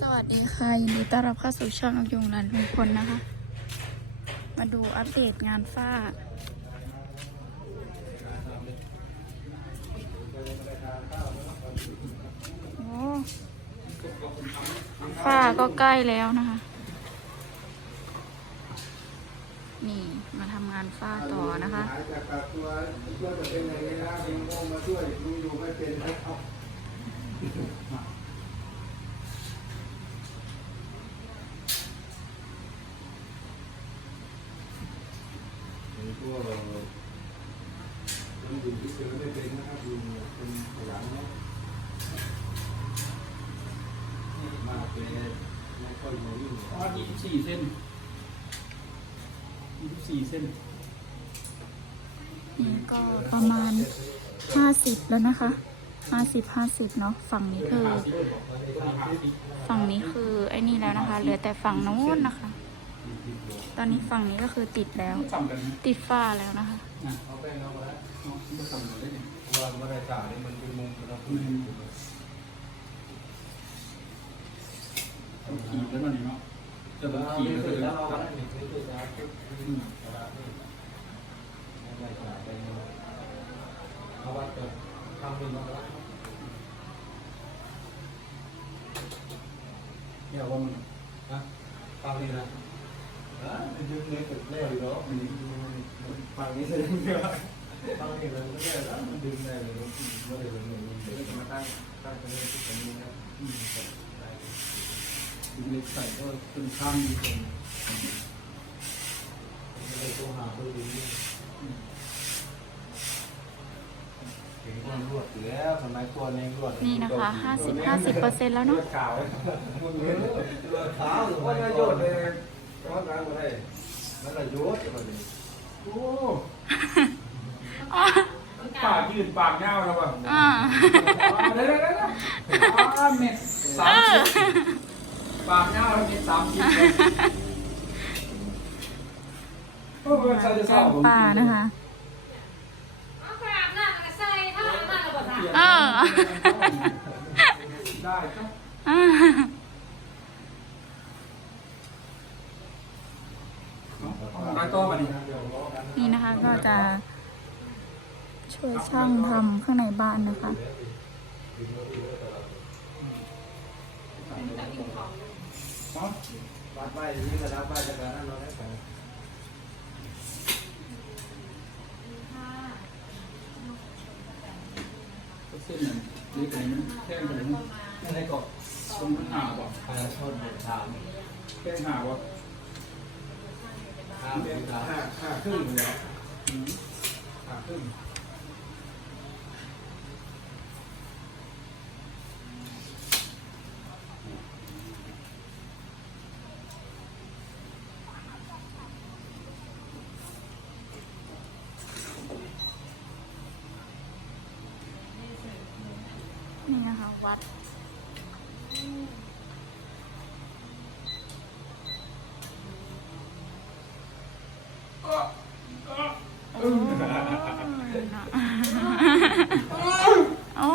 สวัสดีค่ะยินดีต้อนรับเข้าสู่ช่องอักยงรันลุงพลนะคะ มาดูอัปเดตงานฝ้า โอ้ฝ้าก็ใกล้แล้วนะคะ นี่มาทำงานฝ้าต่อนะคะ หายจากกักตัวช่วยจะเป็ นอย่างนี้นะมีโมมาช่วยดูอยู่ไม่เป็นนะครับมีพวกเราต้องดูที่เจอไม่เป็นนะครับดูเป็นขยันเนาะมาเป็นไม่ค่อยมาวิ่งอ๋อยี่สิบสี่เส้นยี่สิบสี่เส้น นี่ก็ประมาณห้าสิบแล้วนะคะห้าสิบห้าสิบเนาะฝั่งนี้คือ ฝั่งนี้คือไอ้นี่แล้วนะคะ เหลือแต่ฝั่งนู้นนะคะ ตอนนี้ฝั่งนี้ก็คือติดแล้วต่ำกันนะติดฝ้าแล้วนะคะ นะเอาแป้งเอาไปแล้วเอาไม่ต่ำกันได้เนี่ยเพราะว่าบรรยากาศนี่มันเป็นมุมนะครับต้องขีดแล้วมันนี่เนาะจะต้องขีดแล้วก็จะอืมเอาว่าจะทำเป็นมาแล้วเนี่ยว่ามันนะฟังนี่นะ อ่าดึงเลยกดเล่อยู่แล้วฟังนี้เลยเดียวฟังนี่เลยก็ได้แล้วมันดึงได้เลยไม่ได้ดึงเลยเดี๋ยวจะมาตั้งตั้งตรงนี้ที่ตรงนี้นะอืมดึงเล็กใส่ก็เป็นข้ามดีตรงไม่ได้ตัวหาตัวดึงถึงความรวดอยู่แล้วสมัยก่อนเองรวดนี่นะคะห้าสิบห้าสิบเปอร์เซ็นต์แล้วเนาะ ขาวมึงเห็นขาวหรือว่าโยนเลยร้อนร้อนมาได้แล้วก็โยนมาเลยโอ้ปากยืนปากเงาแล้วว่ะอ่าได้ได้ได้ได้เม็ดสามสิบปากเงาแล้วเม็ดสามสิบเออมันใส่จะแกเศร้างผมป่านะคะเอาไปอาบน้ำกันใส่ถ้าอาบน้ำเราบอกว่า เออ ได้ก็ อ่าได้อมาดินี่นะคะก็จะ ช่วยช่างทำข้างในบ้านนะคะ บ้านไปนี่ก็รับบ้านจาการนั้นเราได้ไปเส้นนั้นนี่กันมันแท่งกันมันอะไรก็ตรงมันหาบ่พาชนถามแท่หาบ่า ห้าห้าครึ่งแล้วห้าครึ่งนี่นะคะวัด โอ้น่ะโอ้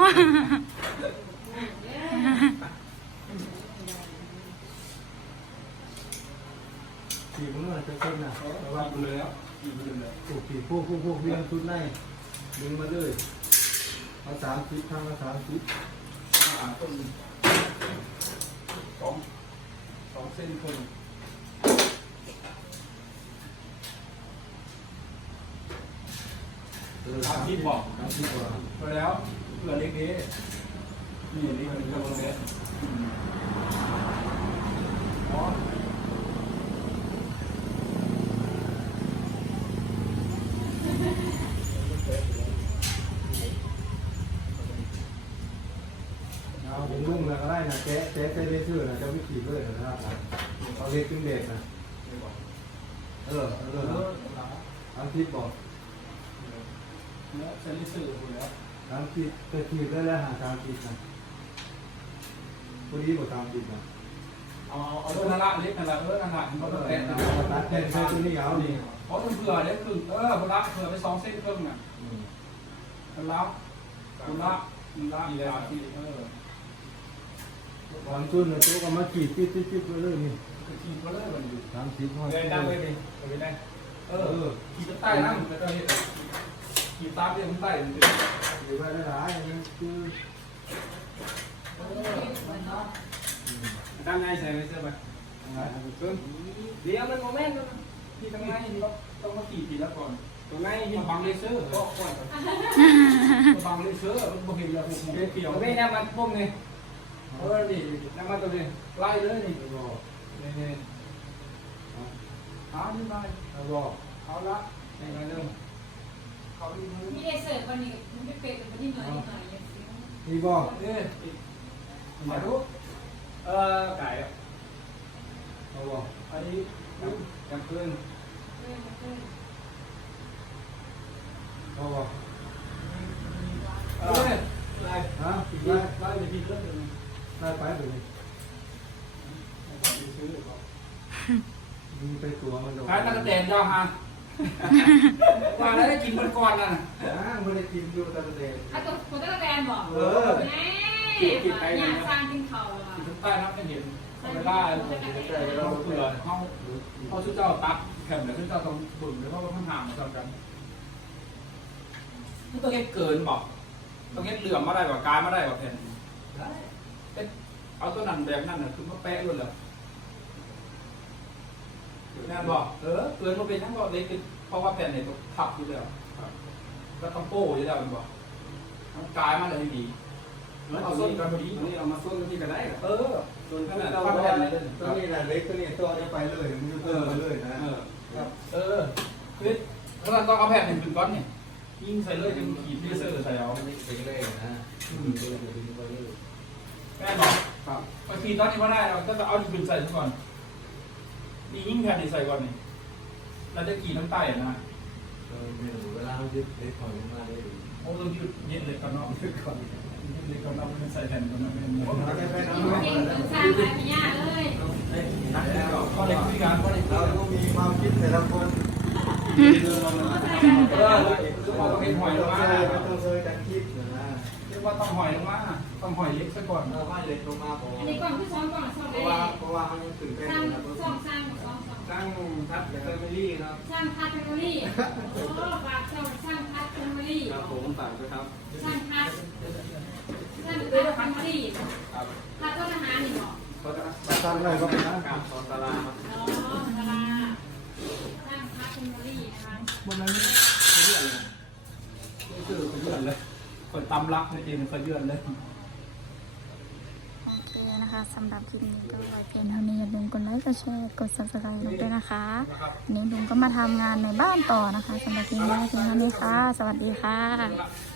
สี่มือจะขึ้นนะระวังเลยแล้วอีกเลยแล้วถูกสี่พวกพวกพวกเลี้ยงชุดในดึงมาเลยเอาสามชุดทำมาสามชุดหาต้นสองสองเส้นคน ทำที่บอกสามชุดก่อนไปแล้วเพื่อเล็กนี้นี่นี่คือตัวเล็กอ๋อเอาผมลุ่งแล้วก็ได้นะแจ๊ะแจ๊ะใจได้ชื่อนะจะไม่ขีดเลยนะครับเอาเล็กขึ้นเด็กนะเออเออเออทำคิดบอก แล้วเส้นลิสื่อหมดแล้วทำคิดจะขีดได้แล้วหาทางคิดนะพอดีกว่าทำคิดนะเอาเอาตัวนั่นละเล็กนั่นละเออนั่นละมันก็แตะนะตัดแทนใช้ตัวนี้เอานี่เพราะมันเผื่อเล็กครึ่งเออพละเผื่อไปสองเส้นครึ่งอะอืมมันละมันละมันละอีกแล้วที่เออบางจุดเนี่ยตัวก็มาขีดจิ๊บจิ๊บจิ๊บไปเลยนี่คือขี่มาเลยมันอยู่สามสิบห้าเงสิยบตั้งไว้ดิเอาไปได้เออขี่ใต้น้ำแล้วก็เห็น ขี่ตามเรื่องใต้มันจะหรือว่าได้หลายนี่คือตั้งไงใส่ไปเสื้อไปเพิ่มเดี๋ยวมันโมเมนต์ที่ตั้งไงที่เราต้องมาขี่ทีละก่อนตรงไงที่บังเลเซอร์ก็ก่อนบังเลเซอร์มันบ่เห็นแล้วผมเกี่ยวไม่แน่มันพุ่มนี่เออนี่น้ำมันตัวนี้ไล่เลยนี่นี่นี่เอานี่ไปเอาบอกเอาละนี่มาเริ่ม เขาดีมือมีเอเซอร์วันนี้มันไม่เป็นวันนี้หน่อยหน่อยอย่างนี้นี่บอกนี่มาดูเออไก่เอาบอกอันนี้กลางคืนเอาบอกเออไล่ฮะไล่ได้ไล่ไปทีเรื่องนึงได้ไปเดี๋ยวนี้ซื้อยิงไปตัวมันขายตะกแตนยาวฮะ ว่าแล้วได้กินมันก่อนน่ะอ่าไม่ได้กินอยู่ตะเดนไอ้ตัวคนตะแกนบอกเออแหมอยากสร้างกินเขาอะกินใต้น้ำไม่เห็นเวลาเราเผื่อเขาเขาชุดเจ้าตักแข่งแล้วชุดเจ้าต้องบึ่งหรือว่ามันห่างกันกันมันต้องเก็บเกินบอกต้องเก็บเหลื่อมมาได้กว่ากายมาได้กว่าแผ่นเอาตัวนั้นแบบนั้นน่ะคือมาแปะ luôn เลยแม่บอกเออเกินมาเป็นทั้งหมดเลยคือเพ ราะว่าแผ่นเนี่ยต้องทับอยู่แล้วก็ต้องโป้อยู่แล้วมันบอกมันกายมาเลยดีเอาส้นกันพอดีนี่เอามาส้นที่ก็ได้เออส้นนั่ที่นแหละเราฟังได้แผ่นเลยตัวนี้น่ะเล็กตัวนี้ตัวจะไปเลยมันจะเพิ่มไปเลยนะเออครับเออคือถ้าเราต้องเอาแผ่นหนึ่งถึงก้อนเนี่ยยิงใส่เลยยิงขีดเลเซอร์ใส่เอาอันนี้เป็นเลยนะตัวนี้เป็นเลยแม่บอกครับบางทีตอนนี้ว่าได้เราก็จะเอาดินใส่ก่อนนี่ยิงแผ่นนี้ใส่ก่อนนี่ เราจะกี่น้ำใต้นะเออเวลาเรายึดเล็กของมาได้โอ้ต้องหยุดเย็นเลยก่อนเนาะหยุดก่อนเย็นเลยก่อนเราเป็นใส่แผ่นก่อนนะเป็นผมหาได้ไปเก่น้ำมันงจนสร้างอะไรไม่ยากเลยนักแล้วข้อเด็กคุยกันข้อเด็กเราต้องมีความคิดแต่ละคนเออคือว่าต้องเป็นหอยลงต้องมาเคยต้องเคยกันคิดนะเรียกว่าต้องหอยลงมาต้องหอยเล็กซะก่อนเราว่าเล็กลงมาพออันนี้ก่อนที่ซ้อมก่อนซ้อมเพได้ราะว่าเพราะว่ามันตื่นเต้นสร้างนะซ้อมสร้าง ซ้อมซ้อมตั้งทับเฟมิลี่ครับ สร้างพัฒนาลี่โอ้ฝากสร้างสร้างพัฒนาลี่ครับผมฝากด้วยครับ สร้างพัฒสร้างพัฒนาลี่ครับพัฒนาหารนี่บอกก็จะมาทำอะไรก็เป็นนะกราบตอนตารางอ๋อตลาสร้างพัฒนาลี่นะคะมันนั้นเยื่อนเลยคือเยื่อนเลย คนตำรักจริงๆเขาเยื่อนเลย คนะคะสำหรับคลิปนี้ก็ไว้เพียงเท่านี้อย่าลืมกดไลค์กดแชร์กด subscribe ลงด้วยนะคะวันนี้ลุงก็มาทำงานในบ้านต่อนะคะสำหรับคลิปนี้เพียงเท่านี้ค่ะ สวัสดีค่ะ